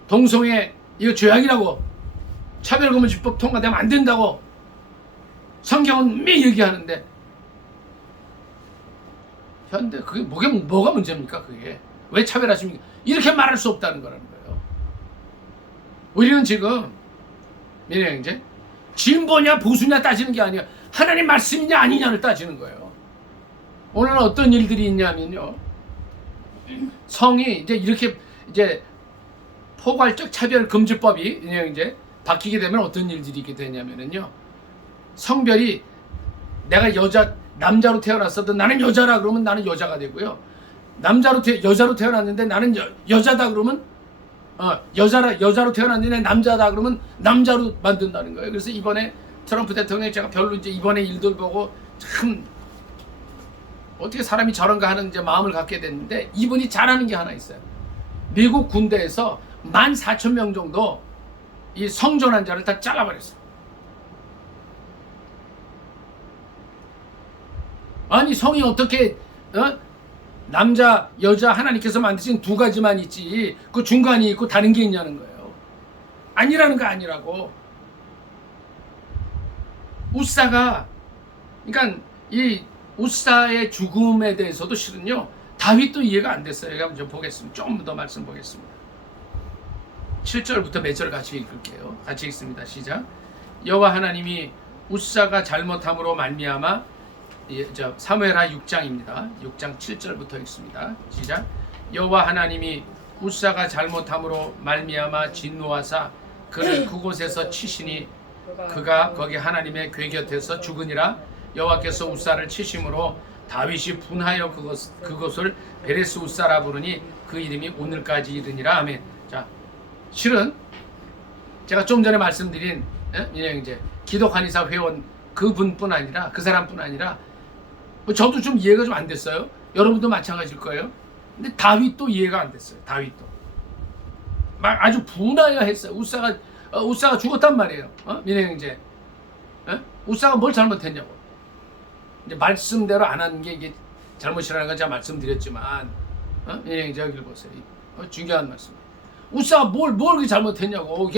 동성애 이거 죄악이라고 차별금지법 통과되면 안 된다고 성경은 매 얘기하는데 현대 그게 뭐가 문제입니까? 그게 왜 차별하십니까? 이렇게 말할 수 없다는 거라는 거예요. 우리는 지금 민혜 형제 진보냐 보수냐 따지는 게 아니야. 하나님 말씀이냐 아니냐를 따지는 거예요. 오늘은 어떤 일들이 있냐면요. 성이 이제 이렇게 이제 포괄적 차별금지법이 이제 바뀌게 되면 어떤 일들이 있게 되냐면요. 성별이 내가 남자로 태어났어도 나는 여자라 그러면 나는 여자가 되고요. 여자로 태어났는데 나는 여자다 그러면 여자로 태어났는데 남자다 그러면 남자로 만든다는 거예요. 그래서 이번에 트럼프 대통령이 제가 별로 이제 이번에 일들 보고 참 어떻게 사람이 저런가 하는 이제 마음을 갖게 됐는데 이분이 잘하는 게 하나 있어요. 미국 군대에서 14,000명 정도 이 성전환 자를 다 잘라버렸어요. 아니 성이 어떻게 남자 여자 하나님께서 만드신 두 가지만 있지 그 중간이 있고 다른 게 있냐는 거예요. 아니라는 거 아니라고. 우사가 그러니까 이 우사의 죽음에 대해서도 실은요 다윗도 이해가 안 됐어요. 여기 한번 보겠습니다. 좀 더 말씀 보겠습니다. 7절부터 몇 절 같이 읽을게요. 같이 읽습니다. 시작. 여호와 하나님이 우사가 잘못함으로 말미암아 사무엘하 6장입니다. 6장 7절부터 읽습니다. 시작. 여호와 하나님이 우사가 잘못함으로 말미암아 진노하사 그를 그곳에서 치시니 그가 거기 하나님의 궤 곁에서 죽으니라. 여호와께서 우사를 치심으로 다윗이 분하여 그것을 베레스 우사라 부르니 그 이름이 오늘까지 이르니라. 아멘. 자, 실은 제가 좀 전에 말씀드린 이제 기독한의사 회원 그분뿐 아니라 그 사람뿐 아니라 저도 좀 이해가 좀 안 됐어요. 여러분도 마찬가지일 거예요. 근데 다윗도 이해가 안 됐어요. 다윗도 막 아주 분하여 했어요. 우사가 죽었단 말이에요. 민혜 형제. 우사가 뭘 잘못했냐고. 이제 말씀대로 안 하는 게 이게 잘못이라는 건 제가 말씀드렸지만 민혜 형제 여기를 보세요. 중요한 말씀. 우사가 뭘 그렇게 잘못했냐고.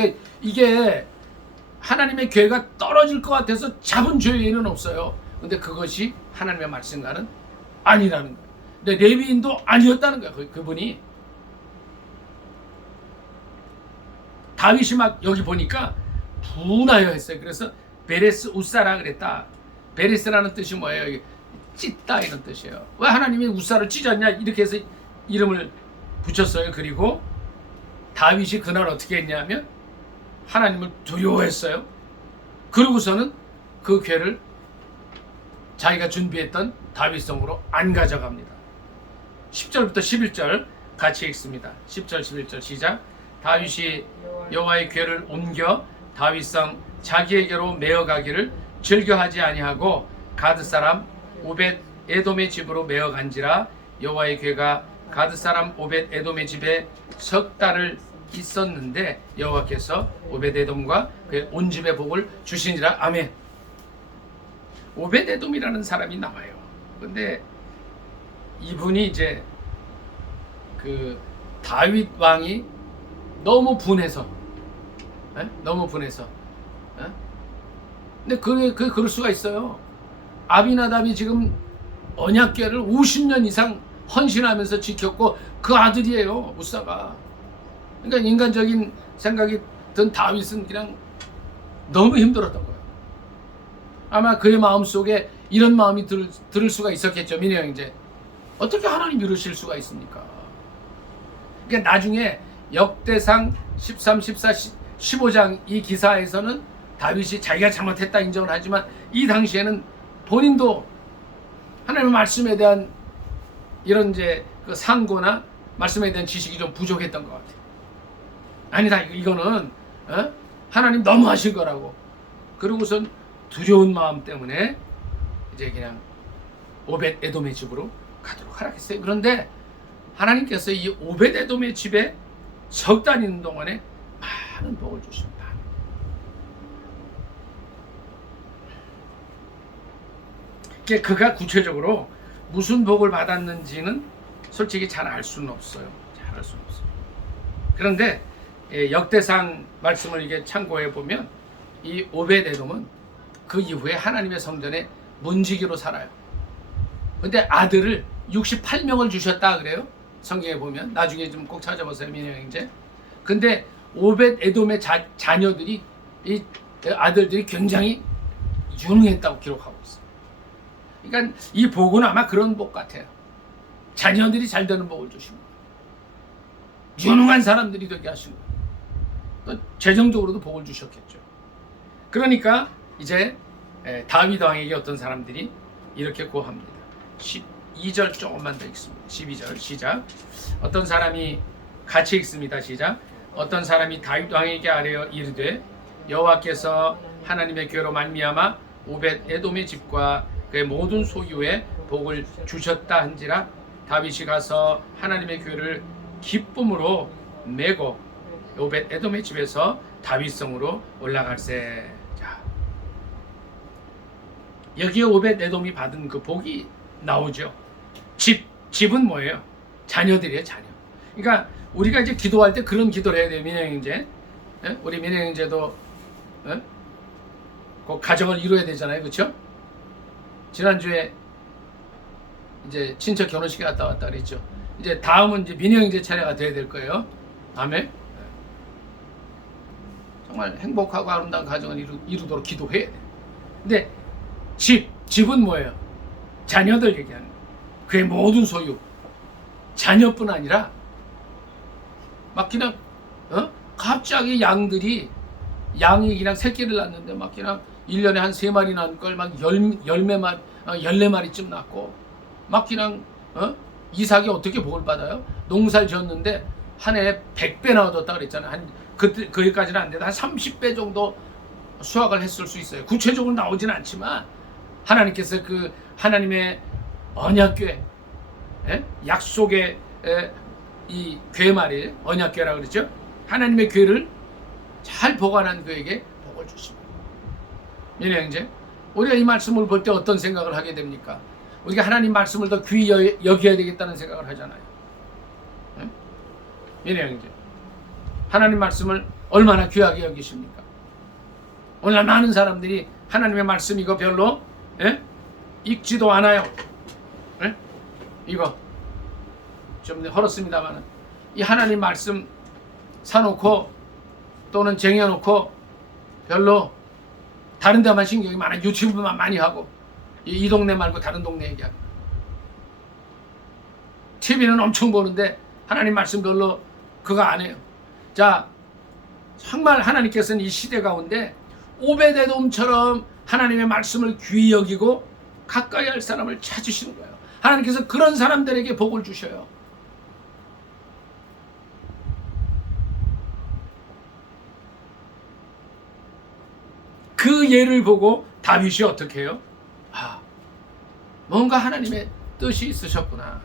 이게 하나님의 궤가 떨어질 것 같아서 잡은 죄에는 없어요. 근데 그것이 하나님의 말씀과는 아니라는 거예요. 근데 레위인도 아니었다는 거예요. 그분이. 다윗이 막 여기 보니까 분하여 했어요. 그래서 베레스 우사라 그랬다. 베레스라는 뜻이 뭐예요? 찢다 이런 뜻이에요. 왜 하나님이 우사를 찢었냐 이렇게 해서 이름을 붙였어요. 그리고 다윗이 그날 어떻게 했냐면 하나님을 두려워했어요. 그러고서는 그 궤를 자기가 준비했던 다윗성으로 안 가져갑니다. 10절부터 11절 같이 읽습니다. 10절 11절 시작. 다윗이 여호와의 궤를 옮겨 다윗성 자기에게로 메어가기를 즐겨하지 아니하고 가드 사람 오벳 에돔의 집으로 메어간지라. 여호와의 궤가 가드 사람 오벳 에돔의 집에 석 달을 있었는데 여호와께서 오벳 에돔과 그의 온 집에 복을 주시니라. 아멘. 오벳 에돔이라는 사람이 나와요. 근데 이분이 이제 그 다윗 왕이 너무 분해서 근데 그럴 수가 있어요. 아비나답이 지금 언약궤를 50년 이상 헌신하면서 지켰고 그 아들이에요. 우사가. 그러니까 인간적인 생각이 든 다윗은 그냥 너무 힘들었던 거예요. 아마 그의 마음속에 이런 마음이 들을 수가 있었겠죠. 민혜 형제. 어떻게 하나님 이러실 수가 있습니까? 그러니까 나중에 역대상 13, 14, 15장 이 기사에서는 다윗이 자기가 잘못했다 인정을 하지만 이 당시에는 본인도 하나님의 말씀에 대한 이런 이제 그 상고나 말씀에 대한 지식이 좀 부족했던 것 같아요. 아니다, 이거는 하나님 너무 하신 거라고. 그러고선 두려운 마음 때문에 이제 그냥 오벳 에돔의 집으로 가도록 하라겠어요. 그런데 하나님께서 이 오벳 에돔의 집에 석 달 있는 동안에 많은 복을 주십니다. 그가 구체적으로 무슨 복을 받았는지는 솔직히 잘 알 수는 없어요. 잘 알 수는 없어요. 그런데 역대상 말씀을 이게 참고해 보면 이 오벳 에돔은 그 이후에 하나님의 성전에 문지기로 살아요. 근데 아들을 68명을 주셨다 그래요. 성경에 보면 나중에 좀 꼭 찾아보세요. 민영형제. 근데 오벳 에돔의 자녀들이 이 아들들이 굉장히 유능했다고 기록하고 있어요. 그러니까 이 복은 아마 그런 복 같아요. 자녀들이 잘 되는 복을 주신 거예요. 유능한 사람들이 되게 하신 거예요. 또 재정적으로도 복을 주셨겠죠. 그러니까 이제 다윗 왕에게 어떤 사람들이 이렇게 고합니다. 12절 조금만 더 읽습니다. 12절 시작. 어떤 사람이 같이 읽습니다. 시작. 어떤 사람이 다윗 왕에게 아뢰어 이르되 여호와께서 하나님의 교회로 말미암아 오벳 에돔의 집과 그의 모든 소유에 복을 주셨다 한지라 다윗이 가서 하나님의 교회를 기쁨으로 메고 오벳 에돔의 집에서 다윗성으로 올라갈세. 자, 여기에 오벳 에돔이 받은 그 복이 나오죠. 집은 뭐예요? 자녀들이에요, 자녀. 그러니까 우리가 이제 기도할 때 그런 기도를 해야 돼요, 민영형제. 우리 민영형제도 그 가정을 이루어야 되잖아요, 그렇죠? 지난주에 이제 친척 결혼식에 갔다 왔다 그랬죠. 이제 다음은 이제 민영형제 차례가 돼야 될 거예요. 아멘. 정말 행복하고 아름다운 가정을 이루도록 기도해야 돼. 근데 집은 뭐예요? 자녀들 얘기하는 거예요. 그의 모든 소유. 자녀뿐 아니라 막 그냥 갑자기 양이 그냥 새끼를 낳는데 막 그냥 1년에 한 3마리 낳은 걸 막 14마리쯤 낳고 막 그냥 이삭이 어떻게 복을 받아요? 농사를 지었는데 한 해에 100배나 얻었다 그랬잖아요. 한 거기까지는 안 돼도 한 30배 정도 수확을 했을 수 있어요. 구체적으로 나오진 않지만 하나님께서 그 하나님의 언약궤, 약속의 이 궤 말이에요. 언약궤라 그러죠. 하나님의 궤를 잘 보관한 그에게 복을 주십니다. 민영형제, 우리가 이 말씀을 볼 때 어떤 생각을 하게 됩니까? 우리가 하나님 말씀을 더 귀히 여겨야 되겠다는 생각을 하잖아요. 민영형제, 하나님 말씀을 얼마나 귀하게 여기십니까? 오늘 많은 사람들이 하나님의 말씀 이거 별로 읽지도 않아요. 이거 좀 헐었습니다만 이 하나님 말씀 사놓고 또는 쟁여놓고 별로 다른 데만 신경이 많아. 유튜브만 많이 하고 이 동네 말고 다른 동네 얘기하고 TV는 엄청 보는데 하나님 말씀 별로 그거 안 해요. 자, 정말 하나님께서는 이 시대 가운데 오벳 에돔처럼 하나님의 말씀을 귀히 여기고 가까이 할 사람을 찾으시는 거예요. 하나님께서 그런 사람들에게 복을 주셔요. 그 예를 보고 다윗이 어떻게 해요? 뭔가 하나님의 뜻이 있으셨구나.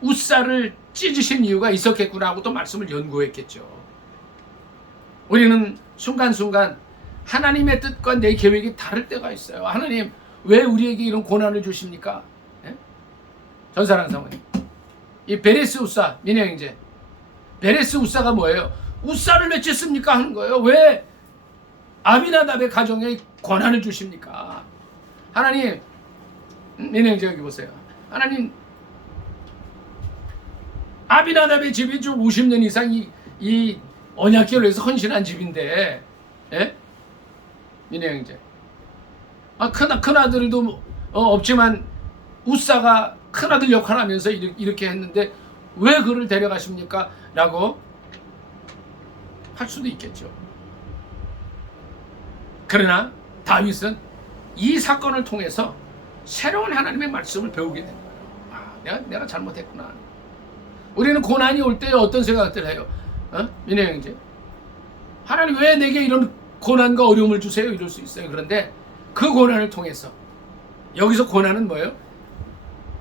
우사를 찢으신 이유가 있었겠구나 하고 또 말씀을 연구했겠죠. 우리는 순간순간 하나님의 뜻과 내 계획이 다를 때가 있어요. 하나님 왜 우리에게 이런 고난을 주십니까? 전사랑 사모님, 이 베레스 우사, 민영형제, 베레스 우사가 뭐예요? 우사를 왜 찢습니까? 하는 거예요. 왜 아비나답의 가정에 고난을 주십니까? 하나님, 민영형제 여기 보세요. 하나님, 아비나답의 집이 좀 50년 이상 이 언약궤를 위해서 헌신한 집인데, 민영형제, 큰 아들도 없지만 우사가 큰 아들 역할을 하면서 이렇게 했는데 왜 그를 데려가십니까? 라고 할 수도 있겠죠. 그러나 다윗은 이 사건을 통해서 새로운 하나님의 말씀을 배우게 된 거예요. 내가 잘못했구나. 우리는 고난이 올 때 어떤 생각들을 해요? 민혜 형제, 하나님 왜 내게 이런 고난과 어려움을 주세요? 이럴 수 있어요. 그런데 그 고난을 통해서, 여기서 고난은 뭐예요?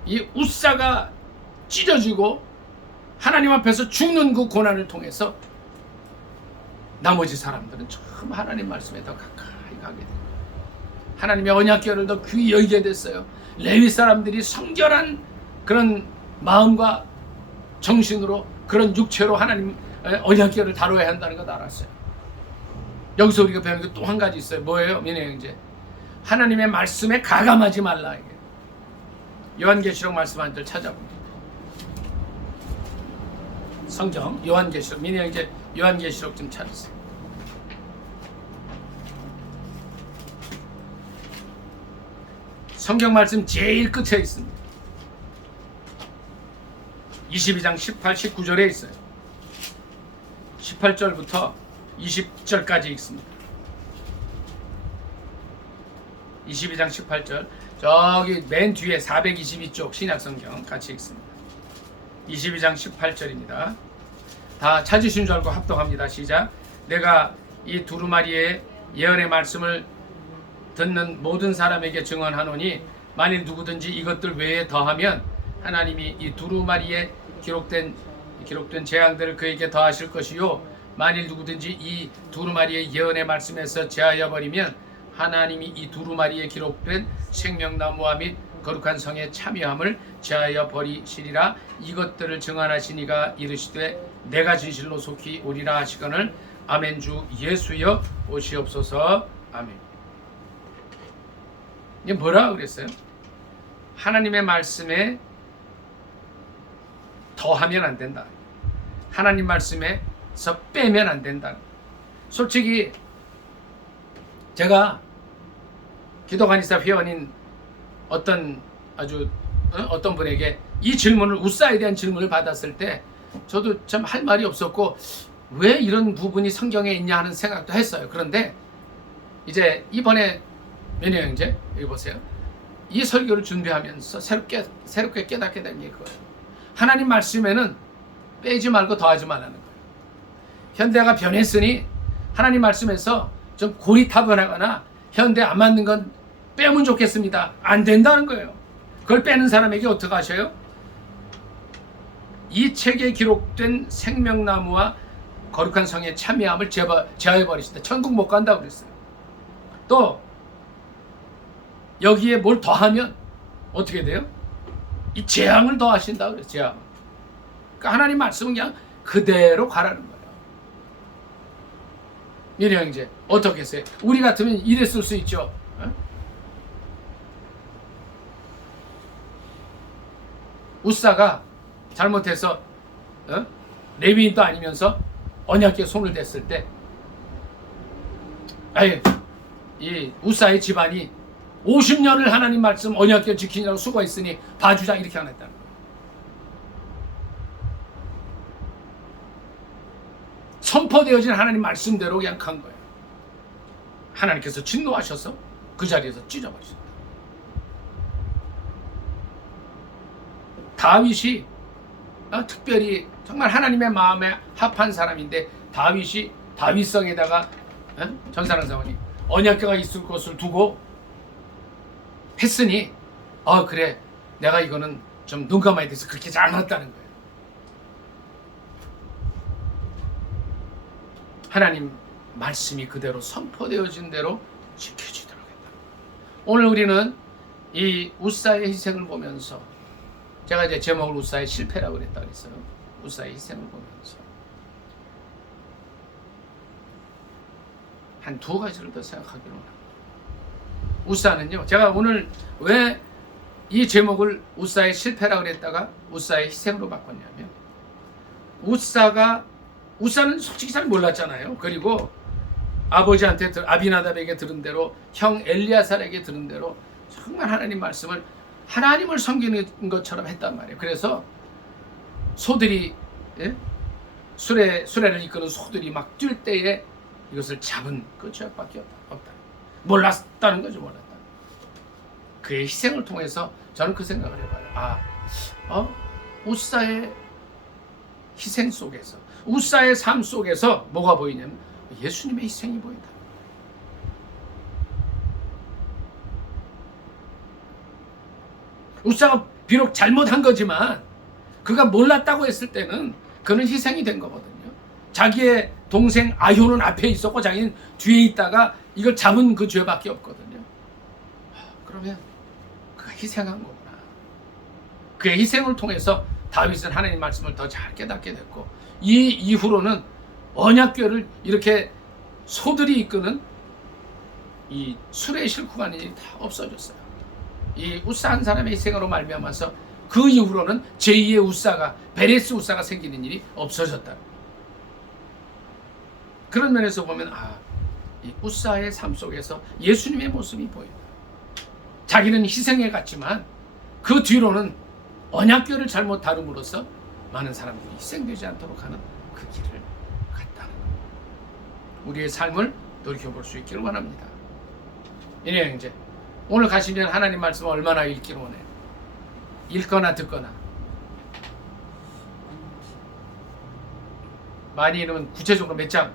이 웃사가 찢어지고 하나님 앞에서 죽는 그 고난을 통해서 나머지 사람들은 처음 하나님 말씀에 더 가까이 가게 돼요. 하나님의 언약궤를 더 귀히 여기게 됐어요. 레위 사람들이 성결한 그런 마음과 정신으로, 그런 육체로 하나님 언약궤를 다뤄야 한다는 걸 알았어요. 여기서 우리가 배우는 게 또 한 가지 있어요. 뭐예요? 민혜 형제, 하나님의 말씀에 가감하지 말라. 이게 요한계시록 말씀 한 절 찾아봅니다. 성경 요한계시록, 민혜 형제 요한계시록 좀 찾으세요. 성경 말씀 제일 끝에 있습니다. 22장 18, 19절에 있어요. 18절부터 20절까지 있습니다. 22장 18절, 저기 맨 뒤에 422쪽 신약성경 같이 읽습니다. 22장 18절입니다. 다 찾으신 줄 알고 합독합니다. 시작. 내가 이 두루마리의 예언의 말씀을 듣는 모든 사람에게 증언하노니 만일 누구든지 이것들 외에 더하면 하나님이 이 두루마리에 기록된 재앙들을 그에게 더하실 것이요, 만일 누구든지 이 두루마리의 예언의 말씀에서 제하여 버리면 하나님이 이 두루마리에 기록된 생명나무와 및 거룩한 성의 참여함을 제하여 버리시리라. 이것들을 증언하시니가 이르시되 내가 진실로 속히 오리라 하시거늘 아멘. 주 예수여 오시옵소서. 아멘. 이게 뭐라 그랬어요? 하나님의 말씀에 더하면 안 된다. 하나님 말씀에서 빼면 안 된다. 솔직히 제가 기도간이사 회원인 어떤 분에게 이 질문을, 웃사에 대한 질문을 받았을 때 저도 참 할 말이 없었고 왜 이런 부분이 성경에 있냐 하는 생각도 했어요. 그런데 이제 이번에 민혜 형제, 여기 보세요. 이 설교를 준비하면서 새롭게 깨닫게 된 게 그거예요. 하나님 말씀에는 빼지 말고 더하지 말라는 거예요. 현대가 변했으니 하나님 말씀에서 좀 고리타분하거나 현대 안 맞는 건 빼면 좋겠습니다. 안 된다는 거예요. 그걸 빼는 사람에게 어떻게 하셔요? 이 책에 기록된 생명나무와 거룩한 성의 참여함을 제하해버리시다. 천국 못 간다고 그랬어요. 또 여기에 뭘 더하면 어떻게 돼요? 이 재앙을 더하신다고 그래요. 재앙. 그러니까 하나님 말씀은 그냥 그대로 가라는 거예요. 민혜 형제, 어떻게 했어요? 우리 같으면 이랬을 수 있죠. 웃사가 잘못해서 레위인도 아니면서 언약궤에 손을 댔을 때, 이 웃사의 집안이 50년을 하나님 말씀 언약궤 지키느라고 수고했으니 봐주자, 이렇게 안 했다는 거예요. 선포되어진 하나님 말씀대로 그냥 간 거예요. 하나님께서 진노하셔서 그 자리에서 찢어버리셨다. 다윗이 특별히 정말 하나님의 마음에 합한 사람인데, 다윗이 다윗성에다가 전사랑 사원이 언약궤가 있을 것을 두고 했으니 그래, 내가 이거는 좀 눈 감아야 돼서 그렇게 잘못했다는 거예요. 하나님 말씀이 그대로 선포되어진 대로 지켜지도록 했다. 오늘 우리는 이 웃사의 희생을 보면서, 제가 이제 제목을 웃사의 실패라고 그랬다 그랬어요. 웃사의 희생을 보면서 한 두 가지를 더 생각하기로 합니다. 웃사는요, 제가 오늘 왜 이 제목을 웃사의 실패라고 그랬다가 웃사의 희생으로 바꿨냐면, 웃사는 솔직히 잘 몰랐잖아요. 그리고 아버지한테 아비나답에게 들은 대로, 형 엘리야살에게 들은 대로 정말 하나님 말씀을, 하나님을 섬기는 것처럼 했단 말이에요. 그래서 소들이 수레를 이끄는 소들이 막 뛸 때에 이것을 잡은 그 죄악밖에 없다. 몰랐다는 거죠. 몰랐다. 그의 희생을 통해서 저는 그 생각을 해봐요. 우사의 희생 속에서, 우사의 삶 속에서 뭐가 보이냐면 예수님의 희생이 보인다. 우사가 비록 잘못한 거지만 그가 몰랐다고 했을 때는 그는 희생이 된 거거든요. 자기의 동생 아효는 앞에 있었고 자기는 뒤에 있다가 이걸 잡은 그 죄밖에 없거든요. 그러면 그가 희생한 거구나. 그의 희생을 통해서 다윗은 하나님 말씀을 더 잘 깨닫게 됐고, 이 이후로는 언약궤를 이렇게 소들이 이끄는 이 수레에 싣고 가는 일이 다 없어졌어요. 이 우사 한 사람의 희생으로 말미암아서 그 이후로는 제2의 우사가, 베레스 우사가 생기는 일이 없어졌다. 그런 면에서 보면 이 우사의 삶 속에서 예수님의 모습이 보인다. 자기는 희생해 갔지만 그 뒤로는 언약궤를 잘못 다룸으로써 많은 사람들이 희생되지 않도록 하는 그 길을 갔다는 것. 우리의 삶을 돌이켜볼 수 있기를 원합니다. 이내 형제, 오늘 가시면 하나님 말씀을 얼마나 읽기를 원해요? 읽거나 듣거나. 많이 읽으면 구체적으로 몇 장?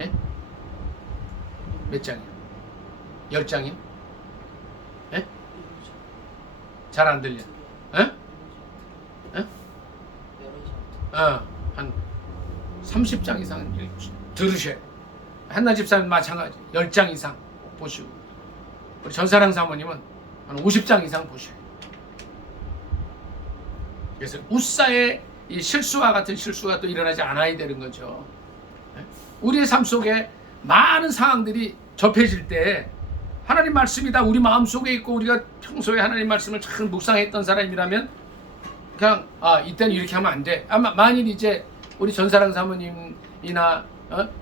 예? 몇 장이요? 10장이요? 예? 잘 안 들려. 예? 예? 한 30장 이상 들으셔야 돼요. 한나 집사님 마찬가지 10장 이상 보시고, 우리 전사랑 사모님은 한 50장 이상 보셔야 돼요. 그래서 우사의 이 실수와 같은 실수가 또 일어나지 않아야 되는 거죠. 우리의 삶 속에 많은 상황들이 접해질 때 하나님 말씀이 다 우리 마음속에 있고 우리가 평소에 하나님 말씀을 잘 묵상했던 사람이라면 그냥 이때는 이렇게 하면 안 돼. 만일 이제 우리 전사랑 사모님이나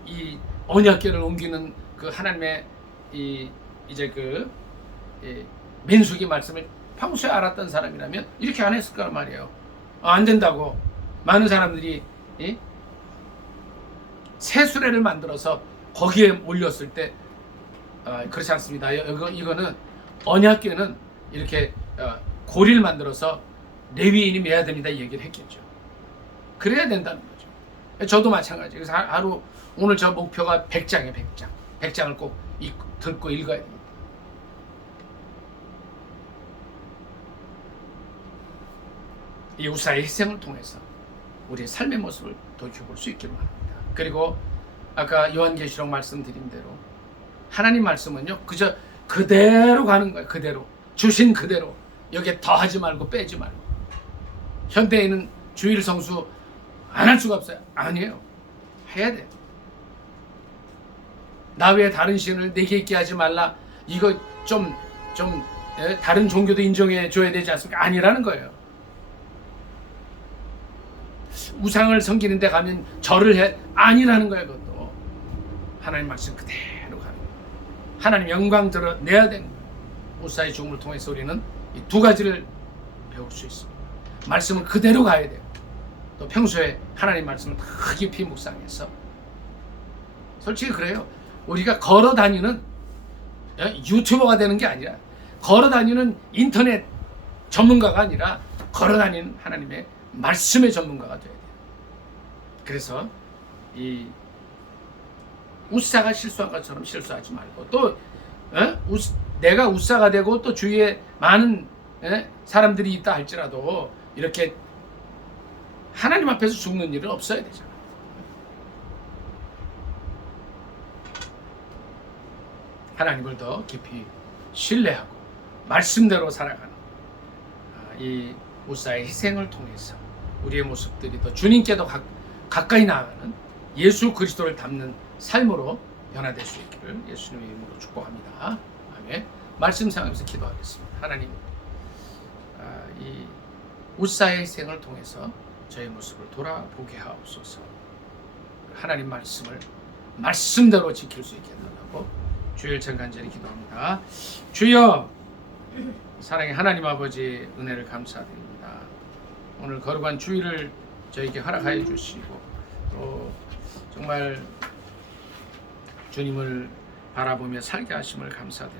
이 언약궤를 옮기는 그 하나님의 이제 그 민수기 말씀을 평소에 알았던 사람이라면 이렇게 안 했을 거란 말이에요. 안 된다고. 많은 사람들이 새 수레를 만들어서 거기에 올렸을 때 그렇지 않습니다. 이거는 언약궤는 이렇게 고리를 만들어서 레위인이 매야 됩니다, 이 얘기를 했겠죠. 그래야 된다는 거죠. 저도 마찬가지. 그래서 하루 오늘 저 목표가 100장이에요. 100장을 꼭 듣고 읽어야 됩니다. 이 우사의 희생을 통해서 우리의 삶의 모습을 돌이켜볼 수 있기를 바랍니다. 그리고 아까 요한계시록 말씀드린 대로 하나님 말씀은요, 그저 그대로 가는 거예요. 그대로 주신 그대로. 여기에 더하지 말고 빼지 말고. 현대에는 주일 성수 안 할 수가 없어요. 아니에요. 해야 돼요. 나 외에 다른 신을 내게 있게 하지 말라. 이거 좀 다른 종교도 인정해 줘야 되지 않습니까? 아니라는 거예요. 우상을 섬기는 데 가면 절을 해. 아니라는 거예요. 그것도 하나님 말씀 그대로 가는 거예요. 하나님 영광 드러내야 되는 거예요. 우사의 죽음을 통해서 우리는 이 두 가지를 배울 수 있습니다. 말씀은 그대로 가야 돼요. 또 평소에 하나님 말씀을 다 깊이 묵상해서, 솔직히 그래요. 우리가 걸어 다니는 유튜버가 되는 게 아니라, 걸어 다니는 인터넷 전문가가 아니라 걸어 다니는 하나님의 말씀의 전문가가 돼야 돼요. 그래서 이 우사가 실수한 것처럼 실수하지 말고, 또 내가 우사가 되고 또 주위에 많은 사람들이 있다 할지라도 이렇게 하나님 앞에서 죽는 일은 없어야 되잖아요. 하나님을 더 깊이 신뢰하고 말씀대로 살아가는 이 우사의 희생을 통해서 우리의 모습들이 더 주님께 더 가까이 나아가는 예수 그리스도를 닮는 삶으로 변화될 수 있기를 예수님의 이름으로 축복합니다. 아멘. 말씀 상하면서 기도하겠습니다. 하나님, 이 우사의 희생을 통해서 저의 모습을 돌아보게 하옵소서. 하나님 말씀을 말씀대로 지킬 수 있게 해달라고 주일 간절히 기도합니다. 주여, 사랑의 하나님 아버지 은혜를 감사드립니다. 오늘 거룩한 주일을 저에게 허락하여 주시고 또 정말 주님을 바라보며 살게 하심을 감사드립니다.